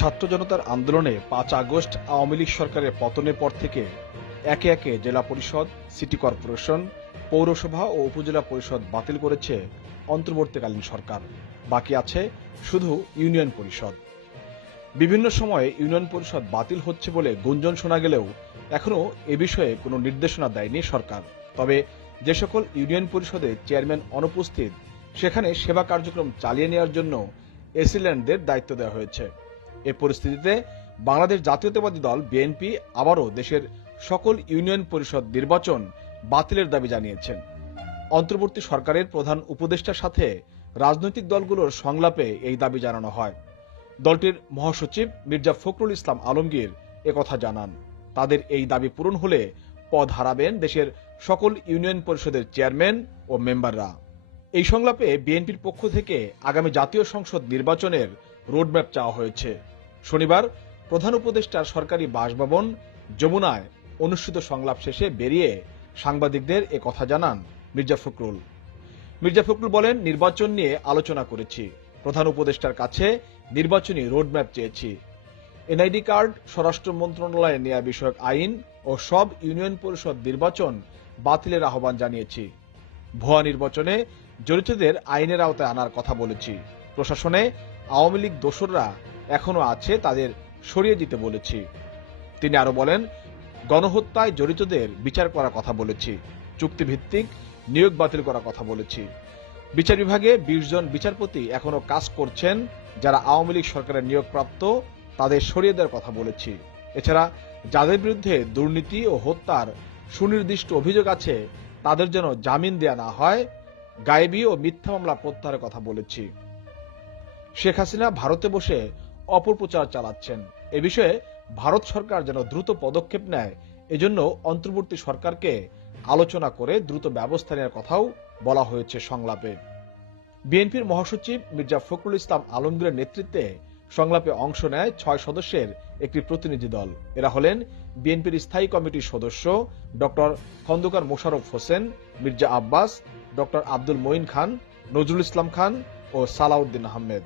ছাত্র জনতার আন্দোলনে ৫ আগস্ট আওয়ামী লীগ সরকারের পতনের পর থেকে একে একে জেলা পরিষদ, সিটি কর্পোরেশন, পৌরসভা ও উপজেলা পরিষদ বাতিল করেছে অন্তর্বর্তীকালীন সরকার। বাকি আছে শুধু ইউনিয়ন পরিষদ। বিভিন্ন সময়ে ইউনিয়ন পরিষদ বাতিল হচ্ছে বলে গুঞ্জন শোনা গেলেও এখনো এ বিষয়ে কোনো নির্দেশনা দেয়নি সরকার। তবে যে সকল ইউনিয়ন পরিষদে চেয়ারম্যান অনুপস্থিত, সেখানে সেবা কার্যক্রম চালিয়ে নেওয়ার জন্য এসিল্যান্ডদের দায়িত্ব দেওয়া হয়েছে। এ পরিস্থিতিতে বাংলাদেশ জাতীয়তাবাদী দল বিএনপি আবারও দেশের সকল ইউনিয়ন পরিষদ নির্বাচন বাতিলের দাবি জানিয়েছেন। অন্তর্বর্তী সরকারের প্রধান উপদেষ্টার সাথে রাজনৈতিক দলগুলোর সংলাপে এই দাবি জানানো হয়। দলটির মহাসচিব মির্জা ফখরুল ইসলাম আলমগীর একথা জানান। তাদের এই দাবি পূরণ হলে পদ হারাবেন দেশের সকল ইউনিয়ন পরিষদের চেয়ারম্যান ও মেম্বাররা। এই সংলাপে বিএনপির পক্ষ থেকে আগামী জাতীয় সংসদ নির্বাচনের রোডম্যাপ চাওয়া হয়েছে। শনিবার প্রধান উপদেষ্টার সরকারি বাসভবন যমুনায় অনুষ্ঠিত সংলাপ শেষে বেরিয়ে সাংবাদিকদের একথা জানান মির্জা ফখরুল। বলেন, নির্বাচন নিয়ে আলোচনা করেছি, প্রধান উপদেষ্টার কাছে নির্বাচনী রোডম্যাপ চেয়েছি। এনআইডি কার্ড, স্বরাষ্ট্র মন্ত্রণালয়ের নেয়া বিষয়ক আইন ও সব ইউনিয়ন পরিষদ নির্বাচন বাতিলের আহ্বান জানিয়েছি। ভুয়া নির্বাচনে জড়িতদের আইনের আওতায় আনার কথা বলেছি। প্রশাসনে আওয়ামী লীগ দোসররা এখনো আছে, তাদের সরিয়ে দিতে বলেছি। তিনি আরো বলেন, গণহত্যায় জড়িতদের বিচার করার কথা বলেছি। চুক্তিভিত্তিক নিয়োগ বাতিল করার কথা বলেছি। বিচার বিভাগে ২০ জন বিচারপতি এখনো কাজ করছেন, যারা আওয়ামী লীগ সরকারের নিয়োগপ্রাপ্ত, তাদের সরিয়ে দেওয়ার কথা বলেছি। এছাড়া যাদের বিরুদ্ধে দুর্নীতি ও হত্যার সুনির্দিষ্ট অভিযোগ আছে, তাদের যেন জামিন দেয়া না হয়, গায়েবী ও মিথ্যা মামলা প্রত্যাহারের কথা বলেছি। শেখ হাসিনা ভারতে বসে অপপ্রচার চালাচ্ছেন, এ বিষয়ে ভারত সরকার যেন দ্রুত পদক্ষেপ নেয়, এজন্য অন্তর্বর্তী সরকারকে আলোচনা করে দ্রুত ব্যবস্থা নেওয়ার কথাও বলা হয়েছে সংলাপে। বিএনপির মহাসচিব মির্জা ফখরুল ইসলাম আলমগীরের নেতৃত্বে সংলাপে অংশ নেয় ৬ সদস্যের একটি প্রতিনিধি দল। এরা হলেন বিএনপির স্থায়ী কমিটির সদস্য ডক্টর খন্দকার মোশাররফ হোসেন, মির্জা আব্বাস, ডক্টর আব্দুল মঈন খান, নজরুল ইসলাম খান ও সালাউদ্দিন আহমেদ।